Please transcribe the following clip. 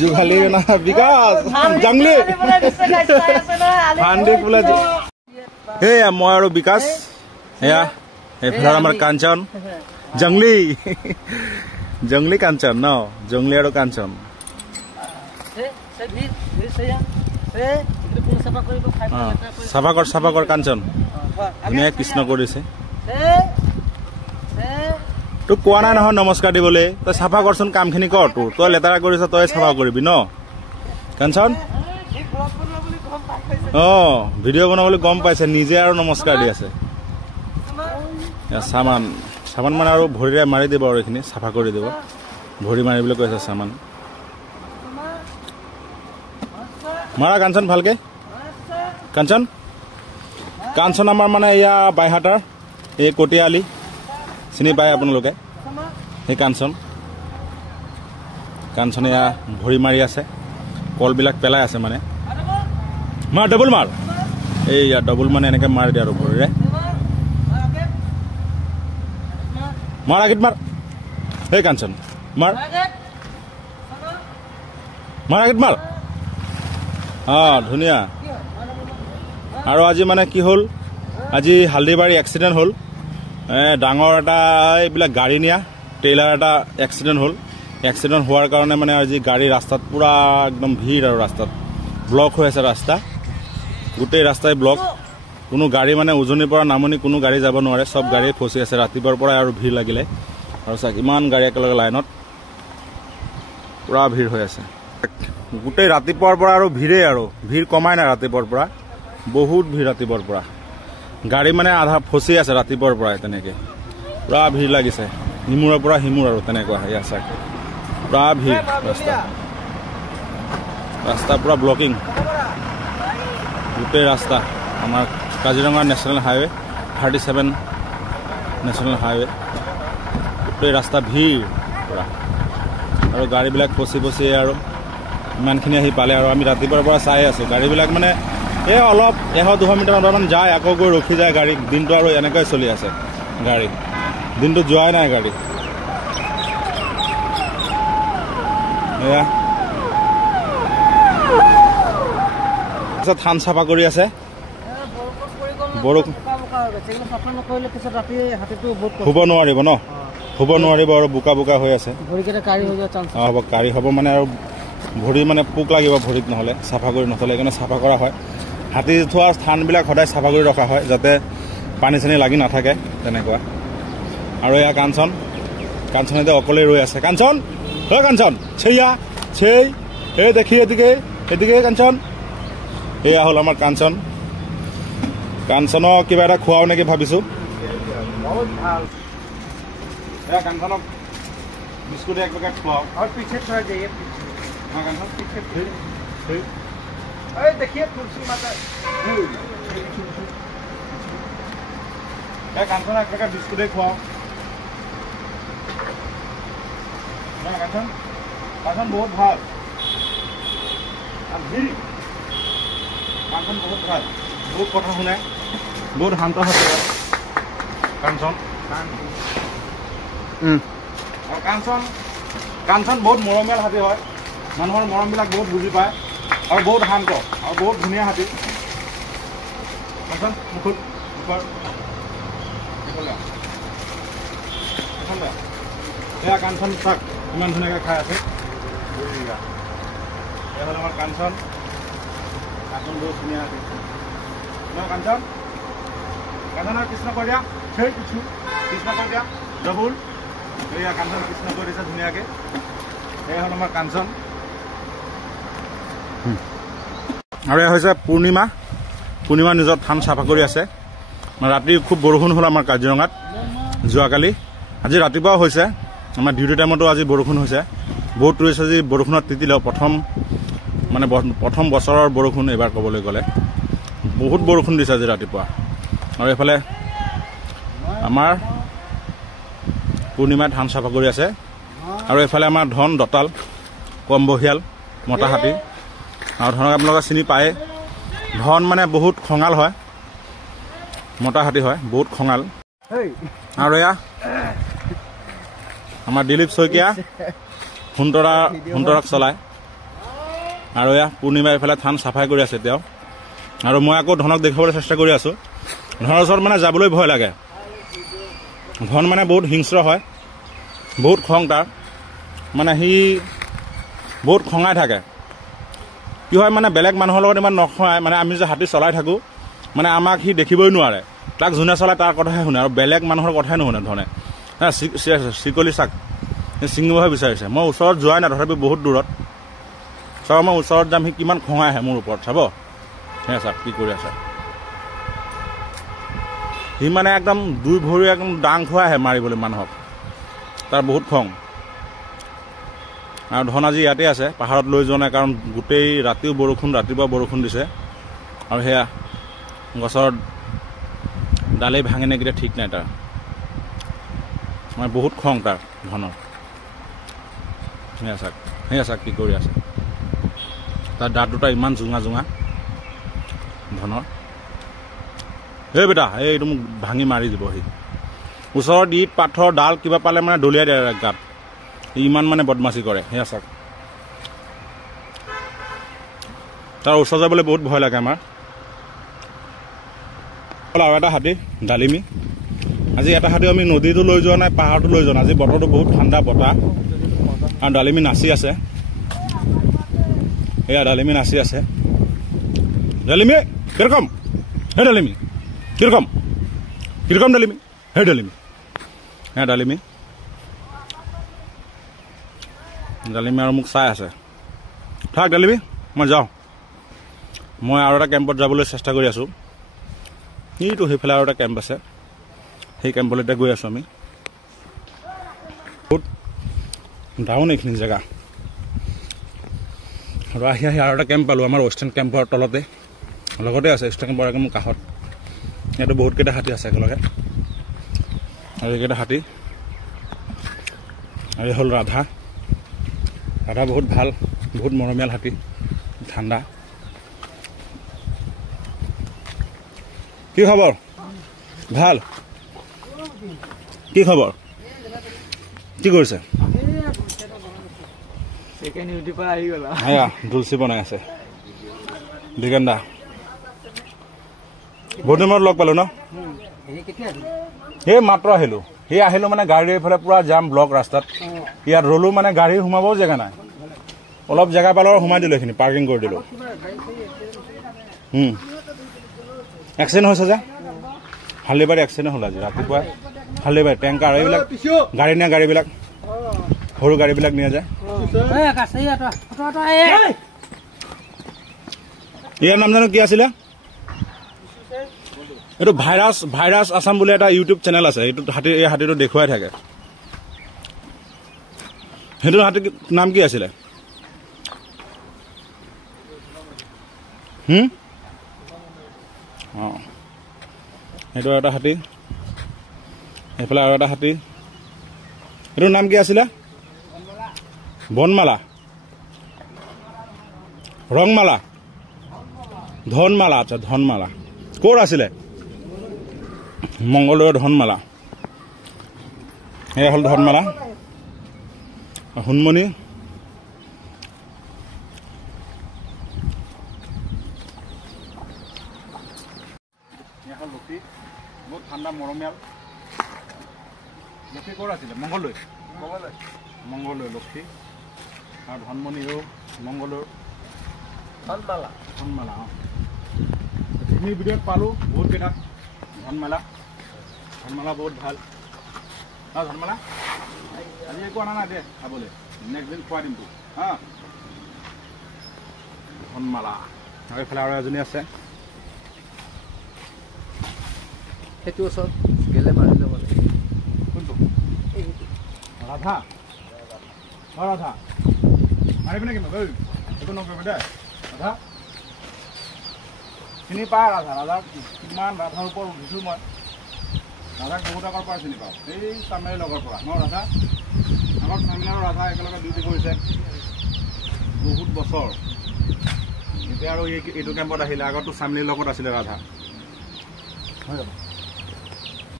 যোগালী না বিকাশ জংলি এয়া মই আৰু বিকাশ এয়া এইফালে আমাৰ কাঞ্চন জংলি জংলি কাঞ্চন ন জংলি আৰু কাঞ্চন চাফা কৰ কাঞ্চন ধুনীয়া কৃষ্ণ কৰিছে তোক কোৱা নাই নহয় নমস্কাৰ দিবলৈ তই চাফা কৰচোন কামখিনি কৰ তোৰ তই লেতেৰা কৰিছ তই চাফা কৰিবি ন কাঞ্চন ভিডিঅ' বনাবলৈ গম পাইছে নিজে আৰু নমস্কাৰ দি আছে চামান মানে আৰু ভৰিৰে মাৰি দিব আৰু এইখিনি চাফা কৰি দিব ভৰি মাৰিবলৈ কৈছে চামান মাৰা কাঞ্চন ভালকে কাঞ্চন কাঞ্চন আমাৰ মানে এয়া বাইহাটাৰ এই কটীয়াআলি চিনি পায় আপোনালোকে সেই কাঞ্চন এয়া ভৰি মাৰি আছে কলবিলাক পেলাই আছে মানে মাৰ ডবল মাৰ এইয়া ডবল মানে এনেকৈ মাৰি দিয়ে আৰু ভৰিৰে মাৰ আগত মাৰ সেই কাঞ্চন মাৰ আগত মাৰ ধুনীয়া আৰু আজি মানে কি হ'ল আজি হালদিবাৰী এক্সিডেণ্ট হ'ল ডাঙৰ এটা এইবিলাক গাড়ী নিয়া ট্ৰেইলাৰ এটা এক্সিডেণ্ট হ'ল এক্সিডেণ্ট হোৱাৰ কাৰণে মানে আজি গাড়ী ৰাস্তাত পূৰা একদম ভিৰ আৰু ৰাস্তাত ব্লক হৈ আছে ৰাস্তা গোটেই ৰাস্তাই ব্লক কোনো গাড়ী মানে উজনিৰ পৰা নামনি কোনো গাড়ী যাব নোৱাৰে চব গাড়ী ফচি আছে ৰাতিপুৱাৰ পৰাই আৰু ভিৰ লাগিলে আৰু চাওক ইমান গাড়ী একেলগে লাইনত পূৰা ভিৰ হৈ আছে গোটেই ৰাতিপুৱাৰ পৰা আৰু ভিৰেই আৰু ভিৰ কমাই নাই ৰাতিপুৱাৰ পৰা বহুত ভিৰ ৰাতিপুৱাৰ পৰা গাড়ী মানে আধা ফচি আছে ৰাতিপুৱাৰ পৰাই তেনেকৈ পূৰা ভিৰ লাগিছে হিমূৰৰ পৰা হিমূৰ আৰু তেনেকুৱা এয়া চাওক পূৰা ভিৰ ৰাস্তা পূৰা ব্লকিং গোটেই ৰাস্তা আমাৰ Kaziranga national highway 37 national highway গোটেই ৰাস্তা ভিৰ পূৰা আৰু গাড়ীবিলাক ফচি আৰু ইমানখিনি আহি পালে আৰু আমি ৰাতিপুৱাৰ পৰা চাই আছোঁ গাড়ীবিলাক মানে এই অলপ 100-200 মিটাৰমান যায় আকৌ গৈ ৰখি যায় গাড়ী দিনটো আৰু এনেকৈ চলি আছে গাড়ী দিনটো যোৱাই নাই গাড়ী এয়া থান চাফা কৰি আছে বৰষুণ শুব নোৱাৰিব ন শুব নোৱাৰিব আৰু বোকা হৈ আছে হ'ব কাঢ়ি হ'ব মানে আৰু ভৰি মানে পোক লাগিব ভৰিত নহ'লে চাফা কৰি নথ'লে সেইকাৰণে চাফা কৰা হয় হাতী থোৱা স্থানবিলাক সদায় চাফা কৰি ৰখা হয় যাতে পানী চানী লাগি নাথাকে তেনেকুৱা আৰু এয়া কাঞ্চন এতিয়া অকলে ৰৈ আছে কাঞ্চন কাঞ্চন এই দেখি এদিকে কাঞ্চন এয়া হ'ল আমাৰ কাঞ্চনক কিবা এটা খুৱাও নেকি ভাবিছোঁ কাঞ্চনক বিস্কুট এক পেকেট খুৱাও देखिए तुलसी माता कांचन एक पैकेट बिस्कुट खुआओ कांचन बहुत ভাল कांचन बहुत ভাল बहुत कथा शुने बहुत शांत है कांचन बहुत मरमियाल हाथी है মানুহৰ মৰমবিলাক বহুত বুজি পায় আৰু বহুত শান্ত আৰু বহুত ধুনীয়া হাতী মুখত এয়া কাঞ্চন চাক ইমান ধুনীয়াকৈ খাই আছে এয়া হ'ল আমাৰ কাঞ্চন বহুত ধুনীয়া হাতী কাঞ্চনৰ কৃষ্ণ কৈ দিয়া কৃষ্ণ কৈ দিয়া ডবুল এয়া কাঞ্চন কৃষ্ণ কৈ দিছে ধুনীয়াকৈ এয়া হ'ল আমাৰ কাঞ্চন আৰু এয়া হৈছে পূৰ্ণিমা নিজৰ থান চাফা কৰি আছে ৰাতি খুব বৰষুণ হ'ল আমাৰ কাজিৰঙাত যোৱাকালি আজি ৰাতিপুৱাও হৈছে আমাৰ ডিউটি টাইমতো আজি বৰষুণ হৈছে বহুত টুৰিষ্ট আজি বৰষুণত তিতিলে প্ৰথম বছৰৰ বৰষুণ এইবাৰ ক'বলৈ গ'লে বহুত বৰষুণ দিছে আজি ৰাতিপুৱা আৰু এইফালে আমাৰ পূৰ্ণিমাই ধান চাফা কৰি আছে আৰু এইফালে আমাৰ ধন দতাল কমবহিয়াল মতা হাতী আৰু ধনক আপোনালোকে চিনি পায় ধন মানে বহুত খঙাল হয় মতা হাতী হয় বহুত খঙাল আৰু এয়া আমাৰ দিলীপ শইকীয়া সোণতৰাক চলায় আৰু এয়া পূৰ্ণিমা এইফালে থান চাফাই কৰি আছে তেওঁ আৰু মই আকৌ ধনক দেখাবলৈ চেষ্টা কৰি আছোঁ ধনৰ ওচৰত মানে যাবলৈ ভয় লাগে ধন মানে বহুত হিংস্ৰ হয় বহুত খং তাৰ মানে সি বহুত খঙাই থাকে কি হয় মানে বেলেগ মানুহৰ লগত ইমান নখঙায় মানে আমি যে হাতী চলাই থাকোঁ মানে আমাক সি দেখিবই নোৱাৰে তাক যোনে চলায় তাৰ কথাহে শুনে আৰু বেলেগ মানুহৰ কথাই নুশুনে ধৰণে চিকলি চাক ছিঙিবহে বিচাৰিছে মই ওচৰত যোৱাই নাই তথাপি বহুত দূৰত চাব মই ওচৰত যাম সি কিমান খঙাই আহে মোৰ ওপৰত চাব হে চাওক কি কৰি আছে সি মানে একদম দুই ভৰি একদম দাং খুৱাই আহে মাৰিবলৈ মানুহক তাৰ বহুত খং আৰু ধন আজি ইয়াতে আছে পাহাৰত লৈ যোৱা নাই কাৰণ গোটেই ৰাতিও বৰষুণ ৰাতিপুৱা বৰষুণ দিছে আৰু সেয়া গছৰ ডালেই ভাঙে নে কেতিয়া ঠিক নাই তাৰ মানে বহুত খং তাৰ ধনৰ সেয়া চাক কি কৰি আছে তাৰ দাঁত দুটা ইমান জোঙা জোঙা ধনৰ এই বেটা এইটো মোক ভাঙি মাৰি দিব সি ওচৰত ইট পাথৰ ডাল কিবা পালে মানে দলিয়াই দিয়ে গাত ইমান মানে বদমাচি কৰে সেয়া চাওক তাৰ ওচৰ যাবলৈ বহুত ভয় লাগে আমাৰ আৰু এটা হাতী ডালিমি আজি এটা হাতী আমি নদীটো লৈ যোৱা নাই পাহাৰটো লৈ যোৱা নাই আজি বতৰটো বহুত ঠাণ্ডা বতাহ আৰু ডালিমি নাচি আছে এয়া ডালিমি নাচি আছে ডালিমি কিৰকম হে ডালিমি কিৰকম ডালিমি হে ডালিমি হে ডালিমি আৰু মোক চাই আছে থাক ডালিমি মই যাওঁ মই আৰু এটা কেম্পত যাবলৈ চেষ্টা কৰি আছোঁ এইটো সেইফালে আৰু এটা কেম্প আছে সেই কেম্পলৈ এতিয়া গৈ আছোঁ আমি বহুত ডাউন এইখিনি জেগা আৰু আহি আৰু এটা কেম্প পালোঁ আমাৰ ৱেষ্টাৰ্ণ কেম্পৰ তলতে লগতে আছে ৱেষ্টাৰ্ণ কেম্পৰ একদম কাষত ইয়াতো বহুতকেইটা হাতী আছে একেলগে আৰু এইকেইটা হাতী আৰু এই হ'ল ৰাধা বহুত ভাল বহুত মৰমীয়াল হাতী ঠাণ্ডা কি খবৰ ভাল কি খবৰ কি কৰিছে দুলচি বনাই আছে দিগেন্দা বহুত দিনত লগ পালো ন সেই মাত্ৰ আহিলোঁ মানে গাড়ী এইফালে পুৰা জাম ব্লক ৰাস্তাত ইয়াত ৰলো মানে গাড়ী সোমাবও জেগা নাই অলপ জেগা পালোঁ সোমাই দিলোঁ এইখিনি পাৰ্কিং কৰি দিলোঁ এক্সিডেণ্ট হৈছে যে হালদিবাৰী এক্সিডেণ্ট হ'ল আজি ৰাতিপুৱা হালদিবাৰী টেংকাৰ এইবিলাক গাড়ী নিয়া গাড়ীবিলাক সৰু গাড়ীবিলাক নিয়া যায় ইয়াৰ নাম জানো কি আছিলে এইটো ভাইৰাছ আছাম বুলি এটা ইউটিউব চেনেল আছে এইটো এই হাতীটো দেখুৱাই থাকে সেইটো হাতীৰ নাম কি আছিলে অঁ সেইটো এটা হাতী এইফালে আৰু এটা হাতী এইটোৰ নাম কি আছিলে বনমালা ৰংমালা ধনমালা আচ্ছা ধনমালা ক'ৰ আছিলে মংগলদৈৰ ধনমালা এয়া হ'ল ধনমালা সোণমণি লক্ষী বহুত ঠাণ্ডা মৰমীয়াল লক্ষী ক'ৰ আছিলে মংগলদৈ লক্ষী আৰু ধনমণিও মংগলদৈৰ ধনমালা অঁ এইখিনি ভিডিঅ'ত পালোঁ বহুত কেইটাত ধনমালা বহুত ভাল ধনমালা আজি একো অনা নাই দে খাবলৈ নেক্সট দিন খুৱাই দিম তোক হা ধনমালা আৰু এইফালে আৰু এজনী আছে সেইটো ওচৰত গেলে মাৰি ল'ব লাগে কোনটো ৰাধা ৰাধা মাৰিবি নেকি মোক একো নকৰিবি দে ৰাধা চিনি পায় ৰাধাক কিমান ৰাধাৰ ওপৰত উঠিছোঁ মই ৰাধাক বহুত আগৰ পৰা চিনি পাওঁ এই চামেৰীৰ লগৰ পৰা ন ৰাধা আগত চামেৰী আৰু ৰাধা একেলগে ডিউটি কৰিছে বহুত বছৰ এতিয়া আৰু এইটো কেম্পত আহিলে আগতো চামেৰীৰ লগত আছিলে ৰাধা হয়